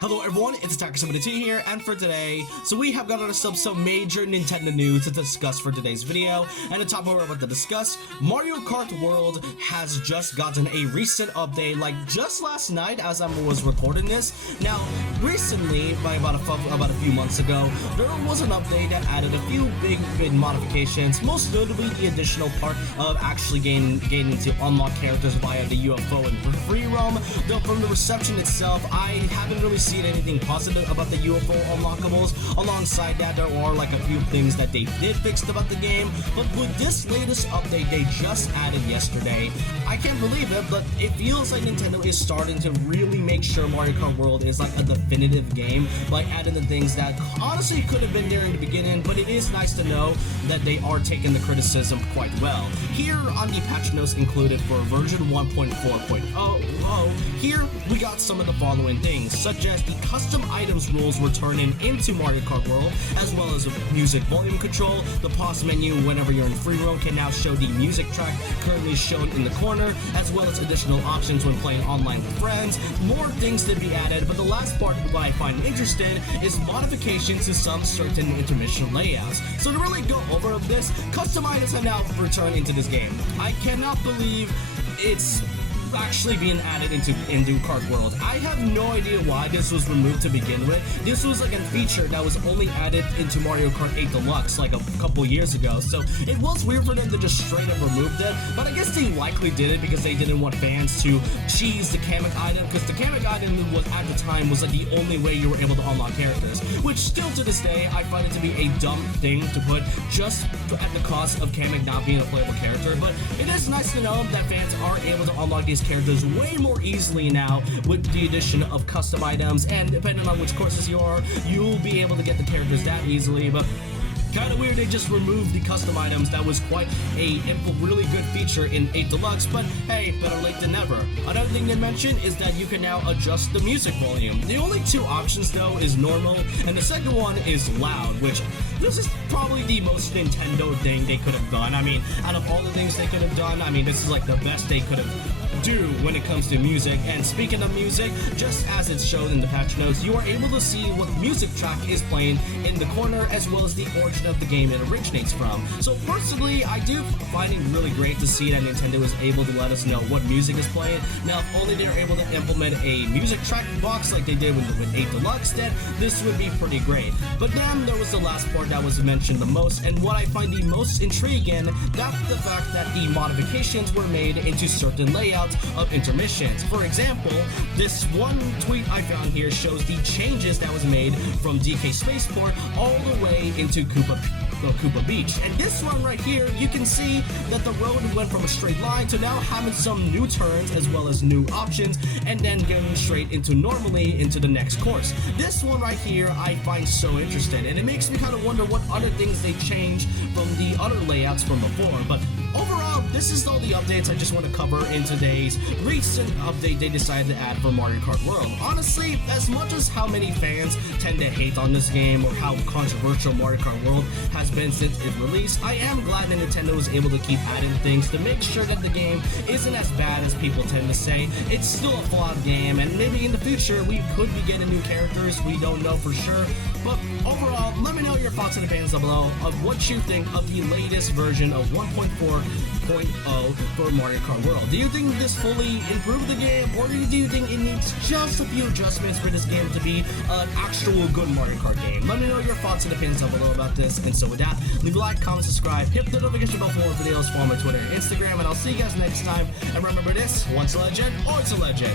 Hello everyone, it's Attacker72 here, and for today, we have got ourselves some major Nintendo news to discuss for today's video. And the top what we're about to discuss, Mario Kart World has just gotten a recent update, like just last night as I was recording this. Now, recently, by about a few months ago, there was an update that added a few big modifications, most notably the additional part of actually gaining to unlock characters via the UFO and free roam. Though from the reception itself, I haven't really seen anything positive about the UFO unlockables. Alongside that, there are like a few things that they did fix about the game, but with this latest update they just added yesterday, I can't believe it, but it feels like Nintendo is starting to really make sure Mario Kart World is like a definitive game by adding the things that honestly could have been there in the beginning, but it is nice to know that they are taking the criticism quite well. Here on the patch notes included for version 1.4.0, here we got some of the following things, such as the custom items rules were turning into Mario Kart World, as well as music volume control. The pause menu whenever you're in free roam can now show the music track currently shown in the corner, as well as additional options when playing online with friends. More things to be added, but the last part what I find interesting is modifications to some certain intermission layouts. So to really go over this, custom items have now returned into this game. I cannot believe it's actually being added into Kart World. I have no idea why this was removed to begin with. This was like a feature that was only added into Mario Kart 8 Deluxe like a couple years ago, so it was weird for them to just straight up remove that, but I guess they likely did it because they didn't want fans to cheese the Kamek item, because the Kamek item was at the time was like the only way you were able to unlock characters, which still to this day I find it to be a dumb thing to put just at the cost of Kamek not being a playable character. But it is nice to know that fans are able to unlock these characters way more easily now with the addition of custom items, and depending on which courses you are, you'll be able to get the characters that easily. But kind of weird they just removed the custom items. That was quite a really good feature in 8 Deluxe, but hey, better late than never. Another thing they mentioned is that you can now adjust the music volume. The only two options though is normal, and the second one is loud, which this is probably the most Nintendo thing they could have done. I mean, out of all the things they could have done, I mean, this is like the best they could have do when it comes to music. And speaking of music, just as it's shown in the patch notes, you are able to see what music track is playing in the corner, as well as the origin of the game it originates from. So personally, I do find it really great to see that Nintendo is able to let us know what music is playing. Now, if only they're able to implement a music track box like they did with 8 Deluxe, then this would be pretty great. But then there was the last part that was mentioned the most, and what I find the most intriguing, that's the fact that the modifications were made into certain layouts of intermissions. For example, this one tweet I found here shows the changes that was made from DK Spaceport all the way into Koopa Beach. And this one right here, you can see that the road went from a straight line to now having some new turns as well as new options, and then going straight into normally into the next course. This one right here I find so interesting, and it makes me kind of wonder what other things they changed from the other layouts from before. But overall, this is all the updates I just want to cover in today's recent update they decided to add for Mario Kart World. Honestly, as much as how many fans tend to hate on this game or how controversial Mario Kart World has been since it released, I am glad that Nintendo is able to keep adding things to make sure that the game isn't as bad as people tend to say. It's still a flawed game, and maybe in the future we could be getting new characters, we don't know for sure. But overall, let me know your thoughts in the comments down below of what you think of the latest version of 1.4.0 for Mario Kart World. Do you think this fully improved the game, or do you think it needs just a few adjustments for this game to be an actual good Mario Kart game? Let me know your thoughts in the comments down below about this. And so with that, leave a like, comment, subscribe, hit the notification bell for more videos, follow my Twitter and Instagram, and I'll see you guys next time. And remember this, once a legend, always a legend.